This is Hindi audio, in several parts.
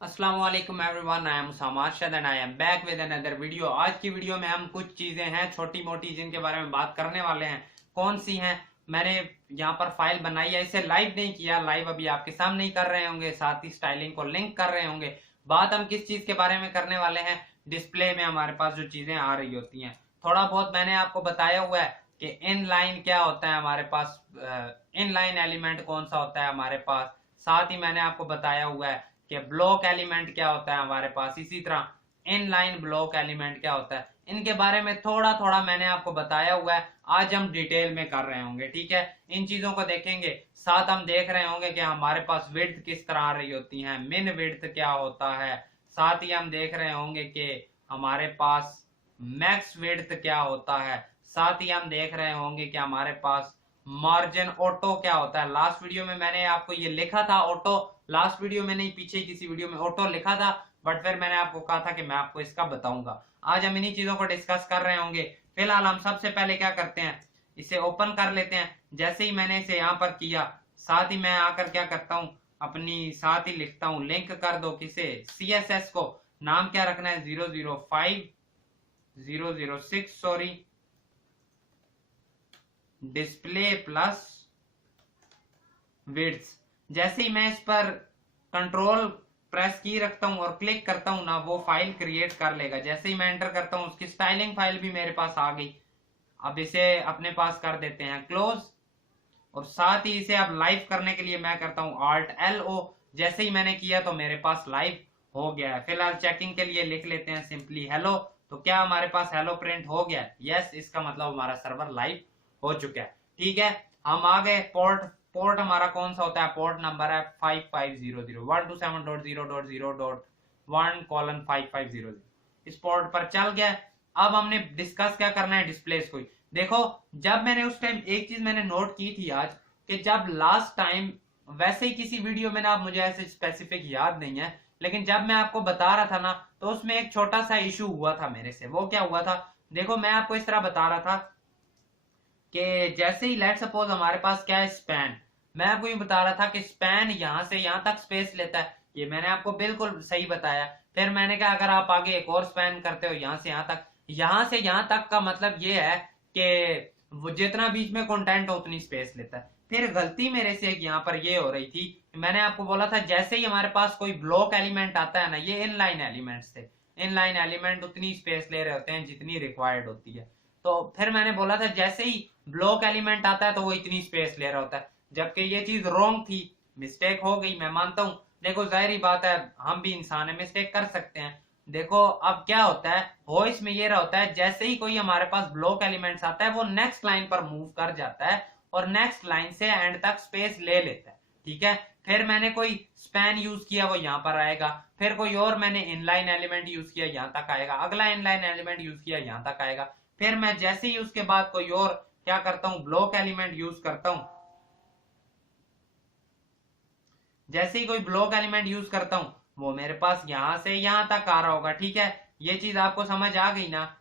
अस्सलाम वालेकुम everyone, I am Usama Arshad and I am back with another video. आज की वीडियो में हम कुछ चीजें हैं छोटी मोटी जिनके बारे में बात करने वाले हैं। कौन सी हैं? मैंने यहाँ पर फाइल बनाई है, इसे लाइव नहीं किया, लाइव अभी आपके सामने ही कर रहे होंगे, साथ ही स्टाइलिंग को लिंक कर रहे होंगे। बात हम किस चीज के बारे में करने वाले हैं? डिस्प्ले में हमारे पास जो चीजें आ रही होती हैं, थोड़ा बहुत मैंने आपको बताया हुआ है कि इनलाइन क्या होता है हमारे पास, इनलाइन एलिमेंट कौन सा होता है हमारे पास। साथ ही मैंने आपको बताया हुआ है कि ब्लॉक एलिमेंट क्या होता है हमारे पास, इसी तरह इनलाइन ब्लॉक एलिमेंट क्या होता है। इनके बारे में थोड़ा थोड़ा मैंने आपको बताया हुआ है, आज हम डिटेल में कर रहे होंगे। ठीक है, इन चीजों को देखेंगे, साथ हम देख रहे होंगे कि हमारे पास विड्थ किस तरह आ रही होती है, मिन विड्थ क्या होता है। साथ ही हम देख रहे होंगे कि हमारे पास मैक्स विड्थ क्या होता है। साथ ही हम देख रहे होंगे कि हमारे पास मार्जिन ऑटो क्या होता है। लास्ट वीडियो में मैंने आपको ये लिखा था ऑटो, लास्ट वीडियो में नहीं, पीछे किसी वीडियो में ऑटो लिखा था, बट फिर मैंने आपको कहा था कि मैं आपको इसका बताऊंगा। आज हम इन्हीं चीजों को डिस्कस कर रहे होंगे। फिलहाल हम सबसे पहले क्या करते हैं, इसे ओपन कर लेते हैं। जैसे ही मैंने इसे यहाँ पर किया, साथ ही मैं आकर क्या करता हूँ, अपनी साथ ही लिखता हूँ लिंक कर दो किसे, CSS को। नाम क्या रखना है, 005 006 सॉरी, डिस्प्ले प्लस विड्थ। जैसे ही मैं इस पर कंट्रोल प्रेस की रखता हूं और क्लिक करता हूं ना, वो फाइल क्रिएट कर लेगा। जैसे ही मैं एंटर करता हूं, उसकी स्टाइलिंग फाइल भी मेरे पास आ गई। अब इसे अपने पास कर देते हैं क्लोज, और साथ ही इसे अब लाइव करने के लिए मैं करता हूं Alt+L+O। जैसे ही मैंने किया तो मेरे पास लाइव हो गया है। फिलहाल चेकिंग के लिए लिख लेते हैं सिंपली हेलो। तो क्या हमारे पास हेलो प्रिंट हो गया? यस, इसका मतलब हमारा सर्वर लाइव हो चुका है। ठीक है, हम आ गए। पोर्ट पोर्ट हमारा कौन सा होता है? पोर्ट नंबर है 5500 127.0.0.1:5500। इस पोर्ट पर चल गया। अब हमने डिस्कस क्या करना है, डिस्प्लेस को। देखो, जब मैंने उस टाइम एक चीज मैंने नोट की थी आज, कि जब लास्ट टाइम, वैसे ही किसी वीडियो में ना, आप मुझे ऐसे स्पेसिफिक याद नहीं है, लेकिन जब मैं आपको बता रहा था ना, तो उसमें एक छोटा सा इशू हुआ था मेरे से। वो क्या हुआ था? देखो, मैं आपको इस तरह बता रहा था कि जैसे ही लेट सपोज हमारे पास क्या है, स्पैन। मैं आपको ये बता रहा था कि स्पैन यहां से यहां तक स्पेस लेता है, ये मैंने आपको बिल्कुल सही बताया। फिर मैंने कहा अगर आप आगे एक और स्पैन करते हो यहां से यहां तक, यहां से यहां तक का मतलब ये है कि वो जितना बीच में कंटेंट हो उतनी स्पेस लेता है। फिर गलती मेरे से एक यहाँ पर ये हो रही थी, मैंने आपको बोला था जैसे ही हमारे पास कोई ब्लॉक एलिमेंट आता है ना, ये इनलाइन एलिमेंट्स थे, इनलाइन एलिमेंट उतनी स्पेस ले रहे होते हैं जितनी रिक्वायर्ड होती है। तो फिर मैंने बोला था जैसे ही ब्लॉक एलिमेंट आता है तो वो इतनी स्पेस ले रहा होता है, जबकि ये चीज रॉन्ग थी। मिस्टेक हो गई, मैं मानता हूं। देखो, जाहिर बात है, हम भी इंसान है, मिस्टेक कर सकते हैं। देखो, अब क्या होता है, हो इसमें ये रहा होता है, जैसे ही कोई हमारे पास ब्लॉक एलिमेंट्स आता है, वो नेक्स्ट लाइन पर मूव कर जाता है और नेक्स्ट लाइन से एंड तक स्पेस ले लेता है। ठीक है, फिर मैंने कोई स्पैन यूज किया, वो यहां पर आएगा। फिर कोई और मैंने इनलाइन एलिमेंट यूज किया, यहां तक आएगा। अगला इनलाइन एलिमेंट यूज किया, यहां तक आएगा। फिर मैं जैसे ही उसके बाद कोई और क्या करता हूं, ब्लॉक एलिमेंट यूज करता हूं, जैसे ही कोई ब्लॉक एलिमेंट यूज करता हूं, वो मेरे पास यहां से यहां तक आ रहा होगा। ठीक है, ये चीज आपको समझ आ गई ना?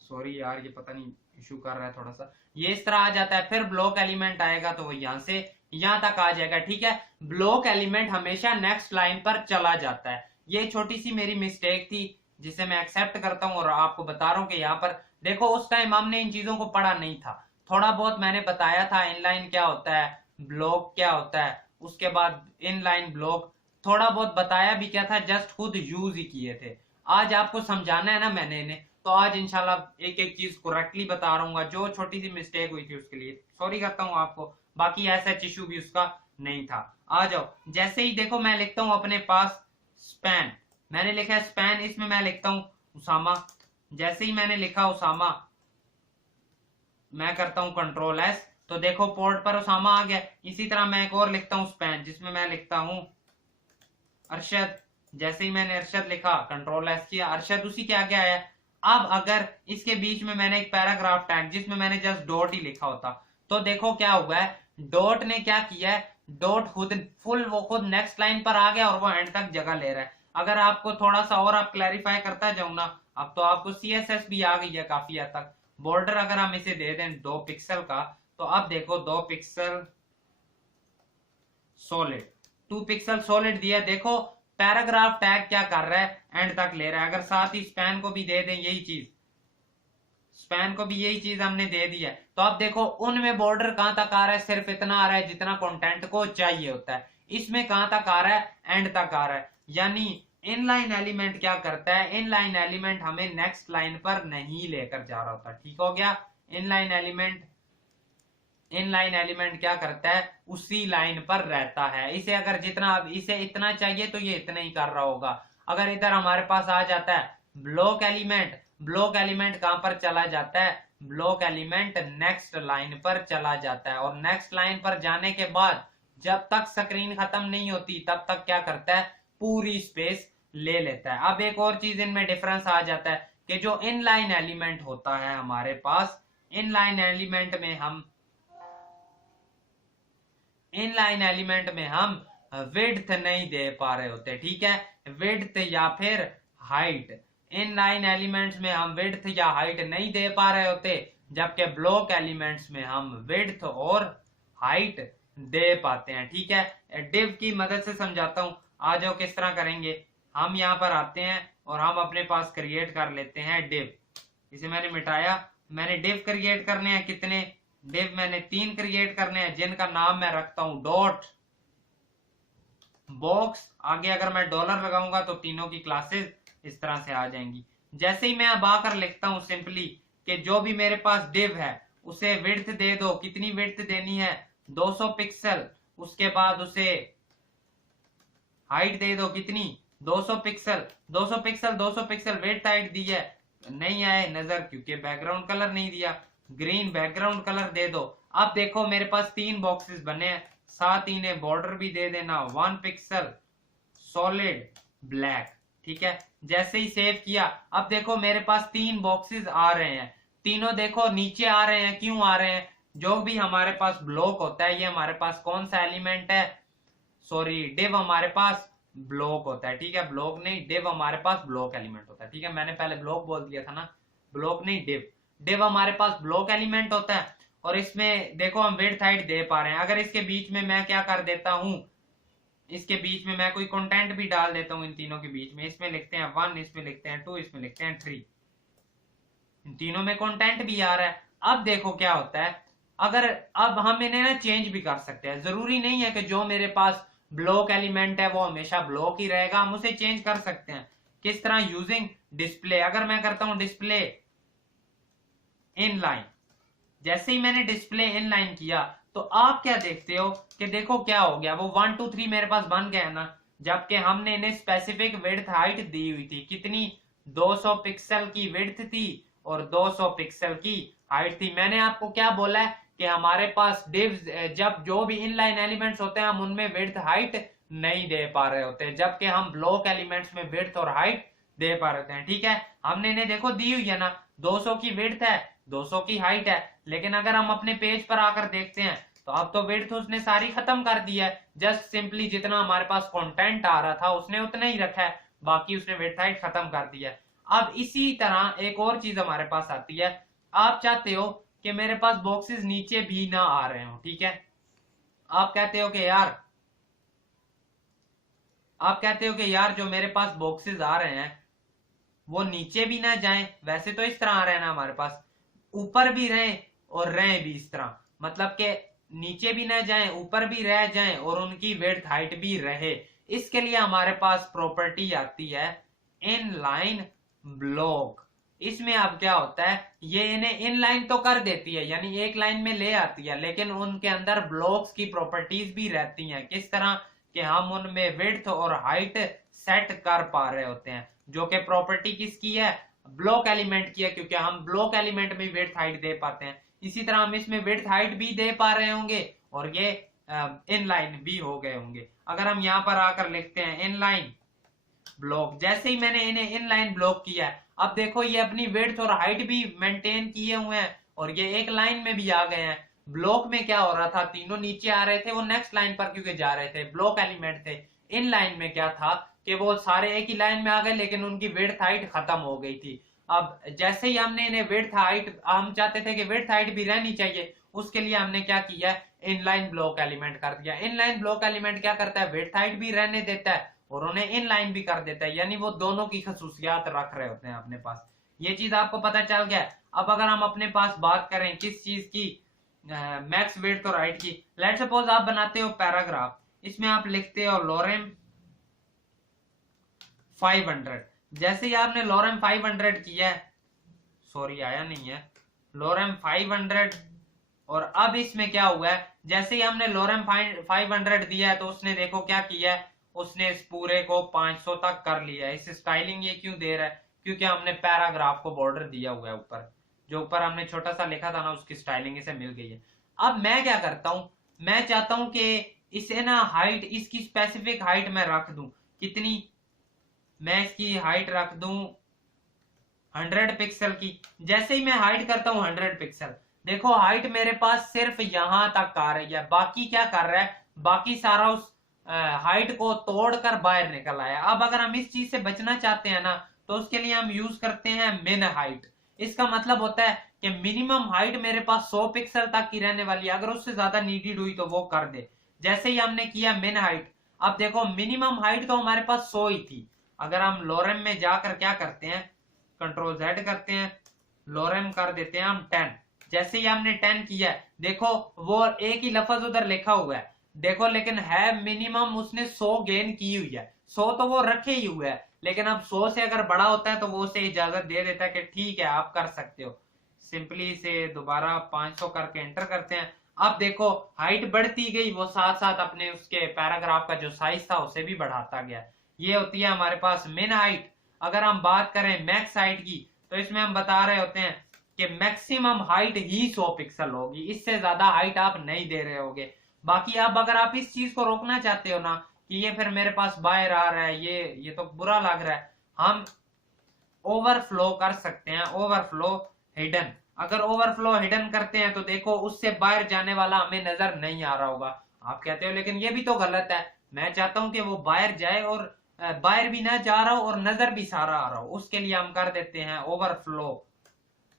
सॉरी यार, ये पता नहीं इशू कर रहा है थोड़ा सा, ये इस तरह आ जाता है। फिर ब्लॉक एलिमेंट आएगा तो वो यहां से यहां तक आ जाएगा। ठीक है, ब्लॉक एलिमेंट हमेशा नेक्स्ट लाइन पर चला जाता है। ये छोटी सी मेरी मिस्टेक थी, जिसे मैं एक्सेप्ट करता हूं और आपको बता रहा हूं कि यहाँ पर देखो, उस टाइम हमने इन चीजों को पढ़ा नहीं था। थोड़ा बहुत मैंने बताया था, इनलाइन क्या होता है, ब्लॉक क्या होता है, उसके बाद इनलाइन ब्लॉक थोड़ा बहुत बताया भी क्या था, जस्ट खुद यूज ही किए थे। आज आपको समझाना है ना मैंने इन्हें, तो आज इंशाल्लाह एक एक चीज करेक्टली बता रहा हूँ। जो छोटी सी मिस्टेक हुई थी उसके लिए सॉरी करता हूँ आपको, बाकी ऐसा इशू भी उसका नहीं था। आ जाओ, जैसे ही देखो मैं लिखता हूँ अपने पास स्पैन, मैंने लिखा है स्पैन, इसमें मैं लिखता हूँ उसामा। जैसे ही मैंने लिखा उसामा, मैं करता हूँ Ctrl+S, तो देखो पोर्ट पर उसामा आ गया। इसी तरह मैं एक और लिखता हूँ स्पैन, जिसमें मैं लिखता हूँ अरशद। जैसे ही मैंने अरशद लिखा, Ctrl+S किया, अरशद उसी के आगे आया। अब अगर इसके बीच में मैंने एक पैराग्राफ टैग, जिसमें मैंने जस्ट डॉट ही लिखा होता, तो देखो क्या हुआ है, डॉट ने क्या किया है, डॉट खुद फुल वो खुद नेक्स्ट लाइन पर आ गया और वो एंड तक जगह ले रहा है। अगर आपको थोड़ा सा और आप क्लैरिफाई करता जाऊं ना, अब तो आपको CSS भी आ गई है काफी हद तक। बॉर्डर अगर हम इसे दे दें 2 पिक्सल का, तो अब देखो 2 पिक्सल सॉलिड, 2 पिक्सल सॉलिड दिया। देखो पैराग्राफ टैग क्या कर रहा है, एंड तक ले रहा है। अगर साथ ही स्पैन को भी दे दें यही चीज, स्पैन को भी यही चीज हमने दे दी है, तो अब देखो उनमें बॉर्डर कहां तक आ रहा है, सिर्फ इतना आ रहा है जितना कंटेंट को चाहिए होता है। इसमें कहां तक आ रहा है, एंड तक आ रहा है। यानी इनलाइन एलिमेंट क्या करता है, इनलाइन एलिमेंट हमें नेक्स्ट लाइन पर नहीं लेकर जा रहा होता। ठीक हो गया। इनलाइन एलिमेंट, इनलाइन एलिमेंट क्या करता है, उसी लाइन पर रहता है। इसे अगर जितना, अब इसे इतना चाहिए तो ये इतना ही कर रहा होगा। अगर इधर हमारे पास आ जाता है ब्लॉक एलिमेंट, ब्लॉक एलिमेंट कहां पर चला जाता है, ब्लॉक एलिमेंट नेक्स्ट लाइन पर चला जाता है। और नेक्स्ट लाइन पर जाने के बाद जब तक स्क्रीन खत्म नहीं होती तब तक क्या करता है, पूरी स्पेस ले लेता है। अब एक और चीज इनमें डिफरेंस आ जाता है कि जो इनलाइन एलिमेंट होता है हमारे पास, इनलाइन एलिमेंट में हम, इनलाइन एलिमेंट में हम विड्थ नहीं दे पा रहे होते। ठीक है, विड्थ या फिर हाइट, इनलाइन एलिमेंट्स में हम विड्थ या हाइट नहीं दे पा रहे होते, जबकि ब्लॉक एलिमेंट्स में हम विड्थ और हाइट दे पाते हैं। ठीक है, डिव की मदद से समझाता हूं, आ जाओ किस तरह करेंगे। हम यहां पर आते हैं और हम अपने पास क्रिएट कर लेते हैं डिव। इसे मैंने मिटाया, मैंने डिव क्रिएट करने हैं कितने, डिव मैंने 3 क्रिएट करने हैं, जिनका नाम मैं रखता हूं डॉट बॉक्स। आगे अगर मैं डॉलर लगाऊंगा तो तीनों की क्लासेस इस तरह से आ जाएंगी। जैसे ही मैं अब आकर लिखता हूं सिंपली कि जो भी मेरे पास डिव है उसे विड्थ दे दो, कितनी विड्थ देनी है, 200 पिक्सल। उसके बाद उसे हाइट दे दो, कितनी, 200 pixel, 200 pixel, 200 pixel width height दी है, नहीं आए नजर क्योंकि बैकग्राउंड कलर नहीं दिया, ग्रीन बैकग्राउंड कलर दे दो। अब देखो मेरे पास 3 बॉक्सेस बने हैं, साथ ही ने बॉर्डर भी दे देना 1 पिक्सल सॉलिड ब्लैक। ठीक है, जैसे ही सेव किया अब देखो मेरे पास 3 बॉक्सेस आ रहे हैं, तीनों देखो नीचे आ रहे हैं। क्यों आ रहे हैं, जो भी हमारे पास ब्लॉक होता है, ये हमारे पास कौन सा एलिमेंट है, सॉरी डिव हमारे पास ब्लॉक होता है। ठीक है, ब्लॉक नहीं डिव हमारे पास ब्लॉक एलिमेंट होता है। ठीक है, मैंने पहले ब्लॉक बोल दिया था ना, ब्लॉक नहीं डिव, डिव हमारे पास ब्लॉक एलिमेंट होता है। और इसमें देखो हम विड्थ हाइट दे पा रहे हैं। अगर इसके बीच में मैं क्या कर देता हूं, इसके बीच में मैं कोई कंटेंट भी डाल देता हूं, इन तीनों के बीच में, इसमें लिखते हैं 1, इसमें लिखते हैं 2, इसमें लिखते हैं 3, इन तीनों में कंटेंट भी आ रहा है। अब देखो क्या होता है, अगर अब हम इन्हें ना चेंज भी कर सकते हैं, जरूरी नहीं है कि जो मेरे पास ब्लॉक एलिमेंट है वो हमेशा ब्लॉक ही रहेगा, हम उसे चेंज कर सकते हैं। किस तरह, यूजिंग डिस्प्ले। अगर मैं करता हूं डिस्प्ले इनलाइन, जैसे ही मैंने डिस्प्ले इनलाइन किया तो आप क्या देखते हो कि देखो क्या हो गया, वो 1 2 3 मेरे पास बन गया ना, जबकि हमने इन्हें स्पेसिफिक विड्थ हाइट दी हुई थी, कितनी, 200 पिक्सल की विड्थ थी और 200 पिक्सल की हाइट थी। मैंने आपको क्या बोला है कि हमारे पास डिव्स, जब जो भी इनलाइन एलिमेंट्स होते हैं हम उनमें विड्थ हाइट नहीं दे पा रहे होते, जबकि हम ब्लॉक एलिमेंट्स में विड्थ और हाइट दे पा रहे हैं। ठीक है, हमने इन्हें देखो दी हुई है ना, 200 की विड्थ है, 200 की हाइट है, लेकिन अगर हम अपने पेज पर आकर देखते हैं तो अब तो विड्थ उसने सारी खत्म कर दी है, जस्ट सिंपली जितना हमारे पास कंटेंट आ रहा था उसने उतना ही रखा है, बाकी उसने विड्थ हाइट खत्म कर दिया है। अब इसी तरह एक और चीज हमारे पास आती है, आप चाहते हो कि मेरे पास बॉक्सेस नीचे भी ना आ रहे हो। ठीक है, आप कहते हो कि यार, आप कहते हो कि यार जो मेरे पास बॉक्सेस आ रहे हैं वो नीचे भी ना जाएं, वैसे तो इस तरह आ रहे हैं ना हमारे पास, ऊपर भी रहे और रहे भी इस तरह, मतलब कि नीचे भी ना जाएं, ऊपर भी रह जाएं और उनकी विड्थ हाइट भी रहे। इसके लिए हमारे पास प्रॉपर्टी आती है इनलाइन ब्लॉक। इसमें अब क्या होता है, ये इन्हें इनलाइन तो कर देती है, यानी एक लाइन में ले आती है, लेकिन उनके अंदर ब्लॉक्स की प्रॉपर्टीज भी रहती हैं। किस तरह कि हम उनमें विड्थ और हाइट सेट कर पा रहे होते हैं, जो कि प्रॉपर्टी किसकी है, ब्लॉक एलिमेंट की है, क्योंकि हम ब्लॉक एलिमेंट में विड्थ हाइट दे पाते हैं। इसी तरह हम इसमें विड्थ हाइट भी दे पा रहे होंगे और ये इनलाइन भी हो गए होंगे। अगर हम यहां पर आकर लिखते हैं इनलाइन ब्लॉक, जैसे ही मैंने इन्हें इनलाइन ब्लॉक किया है, अब देखो ये अपनी विड्थ और हाइट भी मेंटेन किए हुए हैं और ये एक लाइन में भी आ गए हैं। ब्लॉक में क्या हो रहा था, तीनों नीचे आ रहे थे, वो नेक्स्ट लाइन पर क्योंकि जा रहे थे, ब्लॉक एलिमेंट थे। इन लाइन में क्या था कि वो सारे एक ही लाइन में आ गए, लेकिन उनकी विड्थ हाइट खत्म हो गई थी। अब जैसे ही हमने इन्हें विड्थ हाइट, हम चाहते थे कि विड्थ हाइट भी रहनी चाहिए, उसके लिए हमने क्या किया, इनलाइन ब्लॉक एलिमेंट कर दिया। इनलाइन ब्लॉक एलिमेंट क्या करता है, विड्थ हाइट भी रहने देता है और उन्हें इनलाइन भी कर देता है, यानी वो दोनों की खसूसियात रख रहे होते हैं अपने पास। ये चीज आपको पता चल गया। अब अगर हम अपने पास बात करें किस चीज की, मैक्स विड्थ और हाइट की, लेट सपोज आप बनाते हो पैराग्राफ, इसमें आप लिखते हो लोरेम 500। जैसे ही आपने लोरेम 500 किया है, सॉरी आया नहीं है, लोरेम 500, और अब इसमें क्या हुआ है, जैसे ही हमने लोरेम 500 दिया है तो उसने देखो क्या किया है, उसने इस पूरे को 500 तक कर लिया है। इस स्टाइलिंग ये क्यों दे रहा है, क्योंकि हमने पैराग्राफ को बॉर्डर दिया हुआ है ऊपर, जो ऊपर हमने छोटा सा लिखा था ना, उसकी स्टाइलिंग इसे मिल गई है। अब मैं क्या करता हूं, मैं चाहता हूं कि इसे ना हाइट, इसकी स्पेसिफिक हाइट मैं रख दूं। कितनी, मैं इसकी हाइट रख दूं 100 पिक्सल की। जैसे ही मैं हाइट करता हूं 100 पिक्सल, देखो हाइट मेरे पास सिर्फ यहां तक आ रही है, बाकी क्या कर रहा है, बाकी सारा उस हाइट को तोड़कर बाहर निकल आया। अब अगर हम इस चीज से बचना चाहते हैं ना, तो उसके लिए हम यूज करते हैं मिन हाइट। इसका मतलब होता है कि मिनिमम हाइट मेरे पास 100 पिक्सल तक की रहने वाली है, अगर उससे ज्यादा नीडेड हुई तो वो कर दे। जैसे ही हमने किया मिन हाइट, अब देखो मिनिमम हाइट तो हमारे पास 100 ही थी। अगर हम लोरेम में जाकर क्या करते हैं, कंट्रोल Z करते हैं, लोरेम कर देते हैं हम 10। जैसे ही हमने 10 किया है, देखो वो एक ही लफ्ज उधर लिखा हुआ है, देखो, लेकिन है मिनिमम उसने 100 गेन की हुई है। 100 तो वो रखे ही हुए है, लेकिन अब 100 से अगर बड़ा होता है तो वो उसे इजाजत दे देता है कि ठीक है आप कर सकते हो। सिंपली इसे दोबारा 500 करके एंटर करते हैं। अब देखो हाइट बढ़ती गई, वो साथ साथ अपने उसके पैराग्राफ का जो साइज था उसे भी बढ़ाता गया। ये होती है हमारे पास मिन हाइट। अगर हम बात करें मैक्स हाइट की, तो इसमें हम बता रहे होते हैं कि मैक्सिमम हाइट ही 100 पिक्सल होगी, इससे ज्यादा हाइट आप नहीं दे रहे होगे। बाकी अब अगर आप इस चीज को रोकना चाहते हो ना कि ये फिर मेरे पास बाहर आ रहा है, ये तो बुरा लग रहा है, हम ओवरफ्लो कर सकते हैं, ओवरफ्लो हिडन। अगर ओवरफ्लो हिडन करते हैं तो देखो उससे बाहर जाने वाला हमें नजर नहीं आ रहा होगा। आप कहते हो लेकिन ये भी तो गलत है, मैं चाहता हूं कि वो बाहर जाए और बाहर भी ना जा रहा हो और नजर भी सारा आ रहा हो। उसके लिए हम कर देते हैं ओवरफ्लो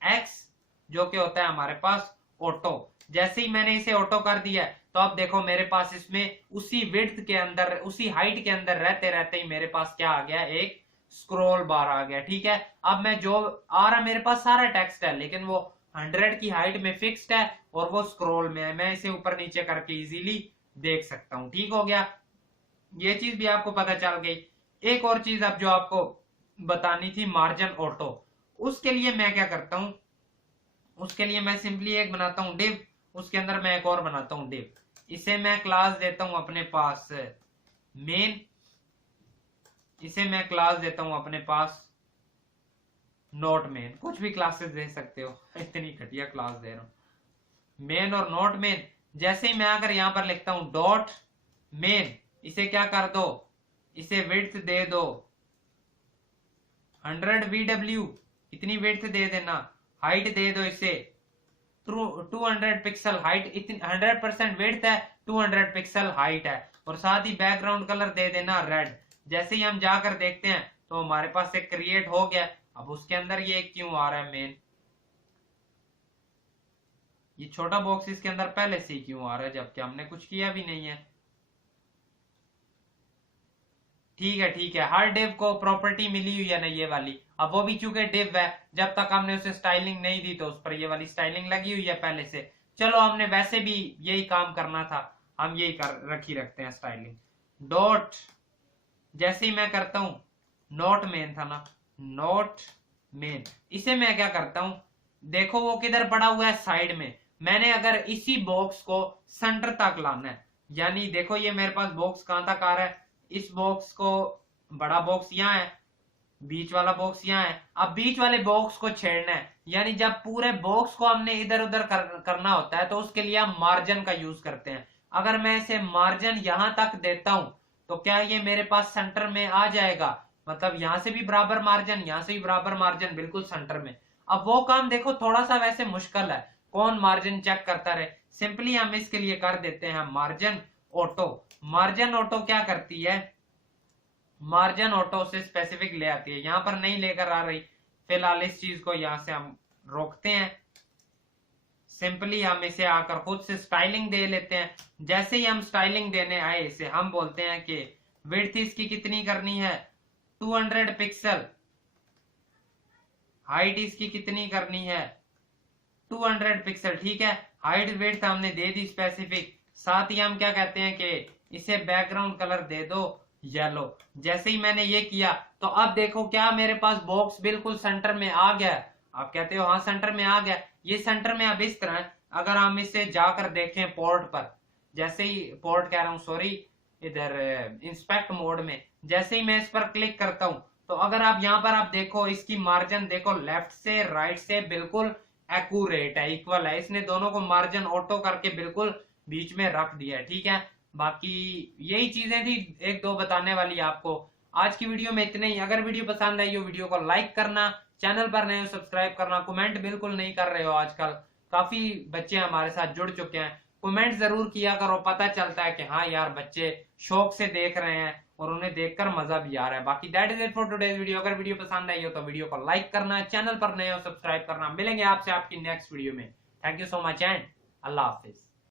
एक्स, जो कि होता है हमारे पास ऑटो। जैसे ही मैंने इसे ऑटो कर दिया तो अब देखो मेरे पास इसमें उसी विड्थ के अंदर, उसी हाइट के अंदर रहते रहते ही मेरे पास क्या आ गया, एक स्क्रॉल बार आ गया। ठीक है, अब मैं जो आ रहा मेरे पास सारा टेक्स्ट है, लेकिन वो 100 की हाइट में फिक्स्ड है और वो स्क्रॉल में है, मैं इसे ऊपर नीचे करके इजीली देख सकता हूं। ठीक हो गया, ये चीज भी आपको पता चल गई। एक और चीज अब जो आपको बतानी थी, मार्जिन ऑटो। उसके लिए मैं क्या करता हूं, उसके लिए मैं सिंपली एक बनाता हूं डिव, उसके अंदर मैं एक और बनाता हूं डिव। इसे मैं क्लास देता हूं अपने पास मेन, इसे मैं क्लास देता हूं अपने पास नोट मेन। कुछ भी क्लासेस दे सकते हो, इतनी घटिया क्लास दे रहा हूं, मेन और नोट मेन। जैसे ही मैं अगर यहां पर लिखता हूं डॉट मेन, इसे क्या कर दो, इसे विड्थ दे दो 100 VW, इतनी विड्थ दे देना, हाइट दे दो इसे 200 पिक्सल हाइट, इतनी 100% विड्थ है, 200 पिक्सल हाइट है, और साथ ही बैकग्राउंड कलर दे देना रेड। जैसे ही हम जाकर देखते हैं तो हमारे पास एक क्रिएट हो गया। अब उसके अंदर ये क्यों आ रहा है मेन, ये छोटा बॉक्स इसके अंदर पहले से ही क्यों आ रहा है, जबकि हमने कुछ किया भी नहीं है। ठीक है ठीक है, हर डिव को प्रॉपर्टी मिली हुई है ना ये वाली, अब वो भी चूंकि डिव है, जब तक हमने उसे स्टाइलिंग नहीं दी तो उस पर ये वाली स्टाइलिंग लगी हुई है पहले से। चलो हमने वैसे भी यही काम करना था, हम यही रखते हैं स्टाइलिंग डॉट। जैसे ही मैं करता हूं, नोट मेन था ना, नोट मेन, इसे मैं क्या करता हूं, देखो वो किधर पड़ा हुआ है, साइड में। मैंने अगर इसी बॉक्स को सेंटर तक लाना है, यानी देखो ये मेरे पास बॉक्स कहां तक आ रहा है, इस बॉक्स को, बड़ा बॉक्स यहाँ है, बीच वाला बॉक्स यहाँ है। अब बीच वाले बॉक्स को छेड़ना है, यानी जब पूरे बॉक्स को हमने इधर उधर करना होता है तो उसके लिए हम मार्जिन का यूज करते हैं। अगर मैं इसे मार्जिन यहां तक देता हूं तो क्या ये मेरे पास सेंटर में आ जाएगा, मतलब यहां से भी बराबर मार्जिन, यहां से भी बराबर मार्जिन, बिल्कुल सेंटर में। अब वो काम देखो थोड़ा सा वैसे मुश्किल है, कौन मार्जिन चेक करता रहे, सिंपली हम इसके लिए कर देते हैं मार्जिन ऑटो। मार्जिन ऑटो क्या करती है, मार्जिन ऑटो से स्पेसिफिक ले आती है, यहां पर नहीं लेकर आ रही। फिलहाल इस चीज को यहां से हम रोकते हैं, सिंपली हम इसे आकर खुद से स्टाइलिंग दे लेते हैं। जैसे ही हम स्टाइलिंग देने आए इसे हम बोलते हैं कि विड्थ इसकी कितनी करनी है 200 पिक्सल, हाइट इसकी कितनी करनी है 200 पिक्सल, ठीक है। हाइट विड्थ हमने दे दी स्पेसिफिक। साथ ही हम क्या कहते हैं कि इसे बैकग्राउंड कलर दे दो येलो। जैसे ही मैंने ये किया तो अब देखो क्या मेरे पास बॉक्स बिल्कुल सेंटर में आ गया। आप कहते हो हाँ सेंटर में आ गया, ये सेंटर में अब इस तरह है। अगर हम इसे जाकर देखें पोर्ट पर, जैसे ही पोर्ट कह रहा हूँ सॉरी, इधर इंस्पेक्ट मोड में जैसे ही मैं इस पर क्लिक करता हूं तो अगर आप यहाँ पर आप देखो इसकी मार्जिन देखो लेफ्ट से राइट से बिल्कुल एक्यूरेट है, इक्वल है। इसने दोनों को मार्जिन ऑटो करके बिल्कुल बीच में रख दिया है, ठीक है। बाकी यही चीजें थी एक दो बताने वाली आपको। आज की वीडियो में इतने ही। अगर वीडियो पसंद आई हो वीडियो को लाइक करना, चैनल पर नए हो सब्सक्राइब करना। कमेंट बिल्कुल नहीं कर रहे हो, आजकल काफी बच्चे हमारे साथ जुड़ चुके हैं। कमेंट जरूर किया करो, पता चलता है कि हाँ यार बच्चे शौक से देख रहे हैं और उन्हें देखकर मजा भी आ रहा है। बाकी that is it for today's video. अगर वीडियो पसंद आई हो तो वीडियो को लाइक करना, चैनल पर नए हो सब्सक्राइब करना। मिलेंगे आपसे आपकी नेक्स्ट वीडियो में। Thank you so much and Allah Hafiz.